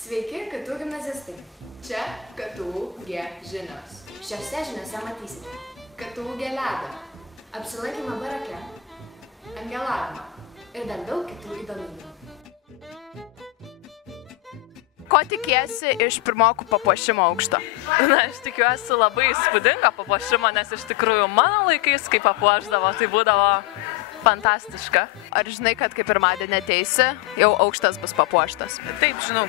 Sveiki, KTU gimnazistai. Čia KTU žinios. Šiose žiniose matysite KTU ledą, apsilankymą barake, angelavimą ir dar daug kitų įdomybių. Ko tikiesi iš pirmokų papuošimo aukšto? Na, aš tikiuosi labai įspūdingo papuošimo, nes iš tikrųjų mano laikais, kai papuošdavo, tai būdavo fantastiška. Ar žinai, kad kai pirmadienį ateisi, jau aukštas bus papuoštas? Taip, žinau.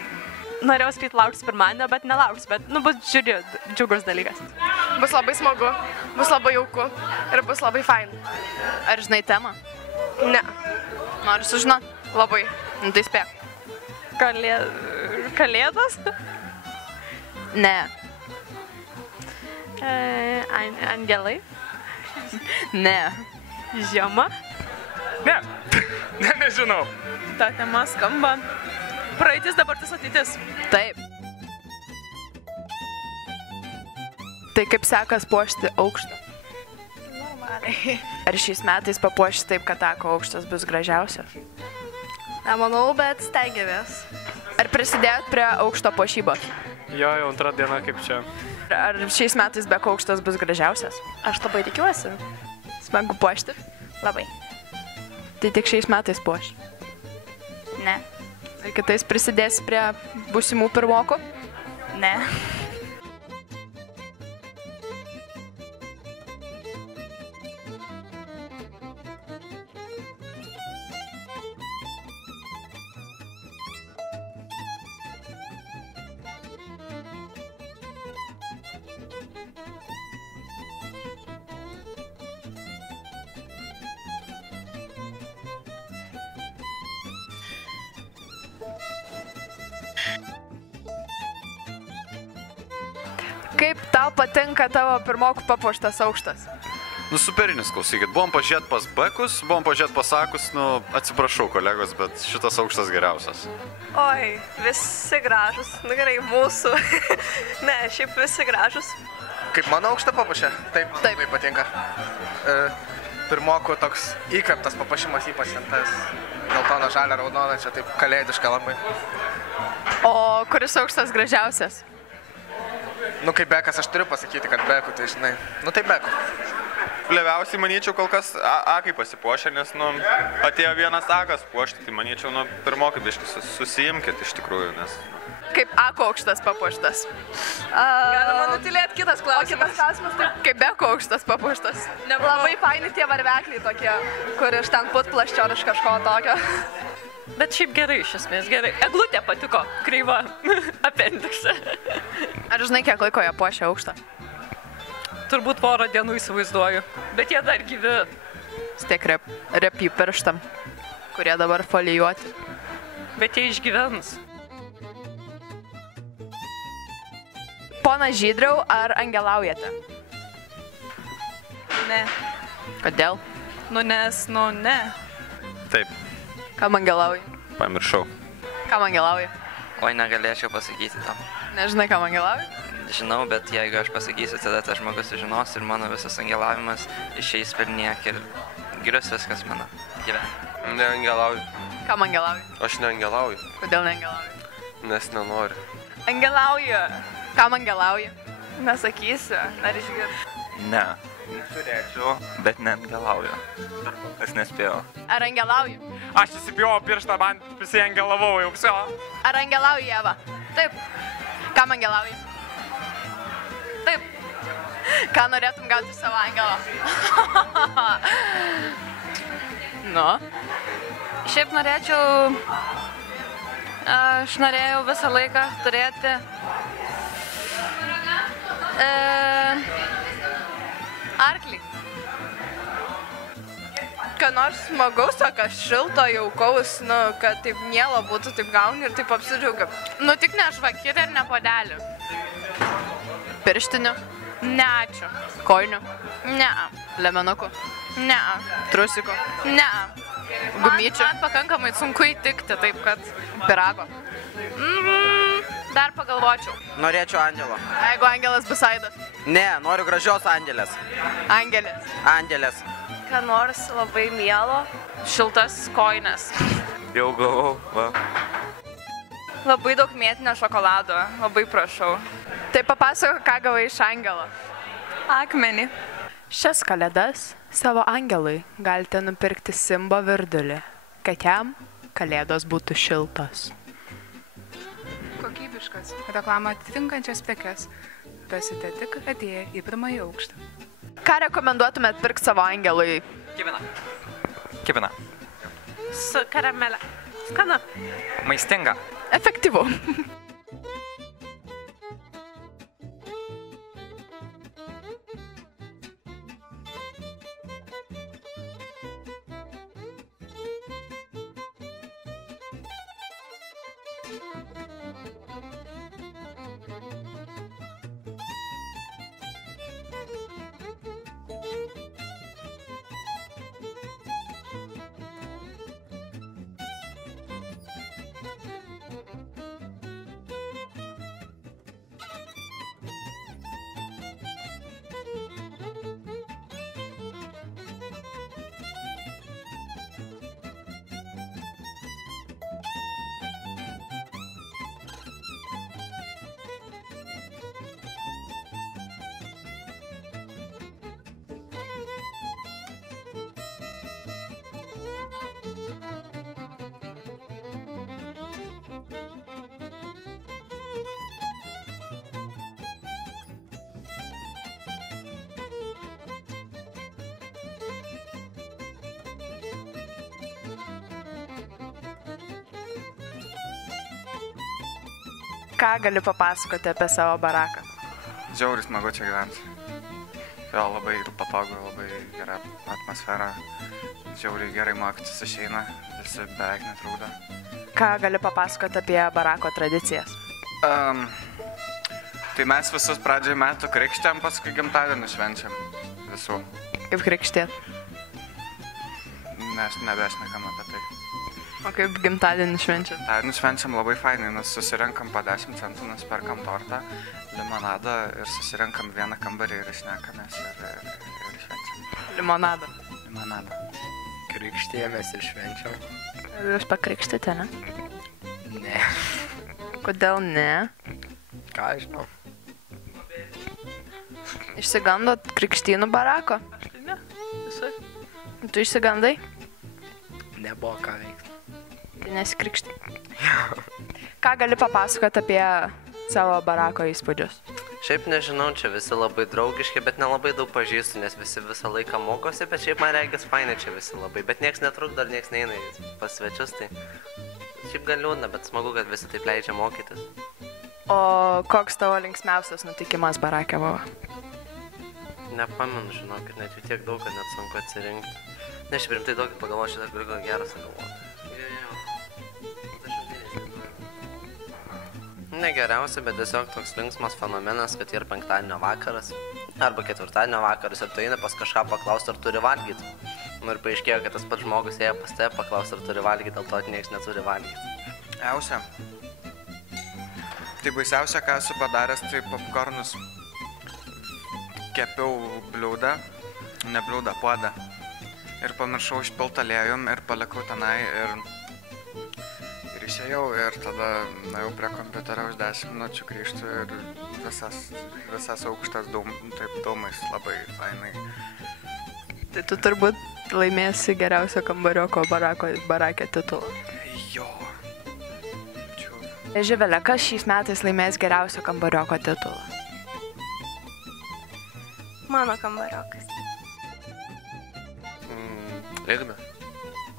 Norėjau sakyti lauks pirmadienio, bet nelauks, bet bus džiugus dalykas. Bus labai smagu, bus labai jauku ir bus labai fain. Ar žinai temą? Ne. Nori sužinoti? Labai. Nu tai spėk. Kalėdos? Ne. Angelai? Ne. Žiema? Ne. Nežinau. Ta tema skamba. Praeitis, dabartis, ateitis. Taip. Tai kaip sekas puošti aukštą? Normaliai. Ar šiais metais papuoši taip, kad tako aukštas bus gražiausias? Nemanau, bet stengiamės. Ar prisidėjot prie aukšto puošybos? Jo, jau antra diena kaip čia. Ar šiais metais be aukštas bus gražiausias? Aš labai tikiuosi. Smagu puošti? Labai. Tai tik šiais metais puoši? Ne. Ir kitais prisidėsi prie būsimų pirmokų? Ne. Kaip tau patinka tavo pirmokų papuoštas aukštas? Nu, superinis, klausykit. Buvom pažiūrėti pas bekus, buvom pažiūrėti pas akus, atsiprašau kolegos, bet šitas aukštas geriausias. Oi, visi gražus. Nu gerai, mūsų. Ne, šiaip visi gražus. Kaip mano aukštą papuošė? Taip, man labai patinka. Pirmokų toks įkvėptas papuošimas, ypač tas geltona, žalia, raudona, čia taip kalėdiška labai. O kuris aukštas gražiausias? Nu, kaip bekas, aš turiu pasakyti, kad bekų, tai žinai. Nu, tai bekų. Pleviausiai, manyčiau, kol kas akai pasipuošė, nes, atėjo vienas akas puošti, tai manyčiau, pirmokai biškai susijimkit iš tikrųjų, nes... Kaip ako aukštas papuoštas? Galima nutilėti kitas klausimas. O kitas klausimas, tai kaip beko aukštas papuoštas? Labai faini tie varvekliai tokie, kur iš ten putplaščio ar iš kažko tokio. Bet šiaip gerai, iš esmės gerai. Eglutė patiko, kreiva apendikse. Ar žinai, kiek laiko jie puošia aukštą? Turbūt porą dienų įsivaizduoju, bet jie dar gyvi. Stiek rep jų pirštam, kurie dabar folijuoti. Bet jie išgyvens. Pona Žydriau, ar angelaujate? Ne. Kodėl? Ne. Taip. Kam angelauji? Pamiršau. Kam angelauji? Oi, negalėčiau pasakyti tam. Nežinai, kam angelauji? Žinau, bet jeigu aš pasakysiu, tada tas žmogus sužinos ir mano visas angelavimas išeis per niek ir grius viskas mano gyvenime. Neangelauju. Kam angelauji? Aš neangelauju. Kodėl neangelauji? Nes nenoriu. Angelauju. Kam angelauji? Nesakysiu, ar išgirs? Ne. Turėčiau, bet neangelauju. Aš nespėjau. Ar angelauji? Aš įsipjovau pirštą, man prisiangelavau jau viso. Ar angelauji, Ieva? Taip. Kam angelauji? Taip. Ką norėtum gauti savo angelą? Nu? Šiaip norėčiau... Aš norėjau visą laiką turėti... Arklį. Ką nors smagaus, tokio šilto, jaukaus, kad taip miela būtų, taip gauni ir taip apsidžiaugia. Tik ne žvakytę ir ne puodelį. Pirštinių? Ne, ačiū. Kojinių? Ne. Lemenukų? Ne. Trusikų? Ne. Gumyčių? Man pakankamai sunku įtikti, taip kad... Pirago? Dar pagalvočiau. Norėčiau angelo. Jeigu angelas bus aidas? Ne, noriu gražios angelės. Angelės? Angelės. Ką nors labai mielo, šiltas kojines. Jau gavau, va. Labai daug mėtinio šokolado, labai prašau. Tai papasako, ką gavai iš angelo. Akmenį. Šias kalėdas savo angelui galite nupirkti Simbo virdulį, kad jam kalėdos būtų šiltos. Kokybiškas, reklamą atitinkančias prekes rasite tik atėję į pirmąjį aukštą. Ką rekomenduotumėt pirkti savo angelui? Kibina. Su karamele. Skanu. Maistinga. Efektyvu. Ką gali papasakoti apie savo baraką? Žiauriai smagu čia gyventi. Jo, labai patogu, labai gera atmosfera. Žiauriai gerai mokytis išeina, visi beveik netrūkdo. Ką gali papasakoti apie barako tradicijas? Tai mes visus pradžiai metų krikštėm, paskui gimtadienį švenčiam visų. Kaip krikštėt? Mes nebešnekam apie tai. O kaip gimtadienį švenčiam? Gimtadienį švenčiam labai fainai, nes susirenkam po 10 centų, nusperkam tortą, limonadą ir susirenkam vieną kambarį ir išnekamės ir švenčiam. Limonadą. Limonadą. Krikštėjomės ir švenčiam. Ar jūs pakrikštėte, ne? Ne. Kodėl ne? Ką žinau. Išsigandot krikštynų barako? Aš tai ne, visai. Tu išsigandai? Nebuvo ką veikti. Tai nesikrikštai. Ką gali papasakoti apie savo barako įspūdžius? Šiaip nežinau, čia visi labai draugiški, bet nelabai daug pažįstu, nes visi visą laiką mokosi, bet šiaip man regis fainai čia visi labai, bet nieks netrukdo ir nieks neina pas svečius, tai šiaip gan liūdna, bet smagu, kad visi taip leidžia mokytis. O koks tavo linksmiausias nutikimas barake buvo? Nepamenu, žinokit, net jų tiek daug, kad net sunku atsirinkti. Ne, šiaip rimtai daug pagalvoju, šitas galiu gal geras galvoti. Ne geriausia, bet tiesiog toks linksmas fenomenas, kad ir penktadienio vakaras, arba ketvirtadienio vakaras, ir tu eini pas kažką paklausti, ar turi valgyti. Nu ir paaiškėjo, kad tas pats žmogus ėjo pas tave paklausti, ar turi valgyti, dėl to niekas neturi valgyti. Eusia. Tai baisiausia, ką esu padaręs, tai popkornus. Kepiau bliūdą, ne bliūdą, puodą. Ir pamiršau išpilt aliejum ir palikau tenai ir išėjau ir tada nuėjau prie kompiuterio už 10 minučių grįžtu ir visas aukštas dūmais labai fainai. Tai tu turbūt laimėsi geriausio kambarioko barake titulą. Jo. Živelė, kas šiais metais laimės geriausio kambarioko titulą? Mano kambariokas. Igna.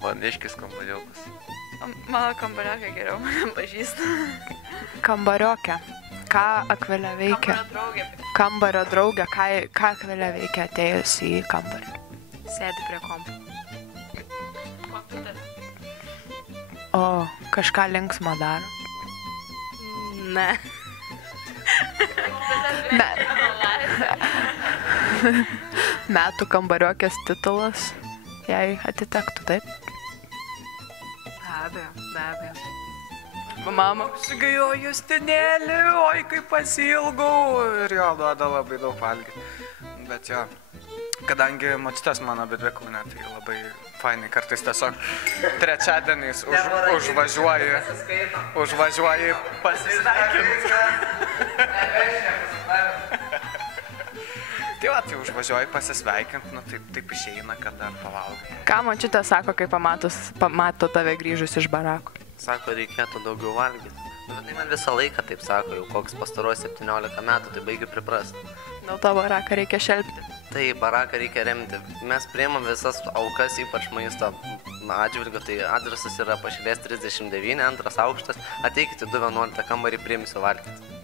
Man iškis kambariokas. Mano kambariokė geriau mane pažįsta. Kambariokė. Ką Akvilė veikia? Kambario draugė. Ką Akvilė veikia atėjus į kambarį? Sėdi prie kompo. Kompiuterį. O, kažką linksmo daro? Ne. Metų kambariokės titulas jai atitektų, taip? Be abejo. Mama užsigajo Justinėlį, oi kaip pasilgau ir jo duoda labai daug valgyti. Bet jo, Kadangi močiutės mano abidvi Kaune, tai labai fainai kartais tiesiog trečiadieniais užvažiuoji pasisveikinti. Tai va, tai užvažiuoji pasisveikinti, nu taip išeina, kad dar pavalgai. Ką močiutė sako, kai pamato tave grįžus iš barako? Sako, reikėtų daugiau valgyti. Bet tai man visą laiką taip sako, jau koks pastaruoju 17 metų, tai baigiu priprasti. Dėl to baraką reikia šelpti. Tai baraką reikia remti. Mes priimam visas aukas, ypač maisto atžvilgiu, tai adresas yra Pašilės 39, 2 aukštas. Ateikite 211 kambarį, priimsiu valgyti.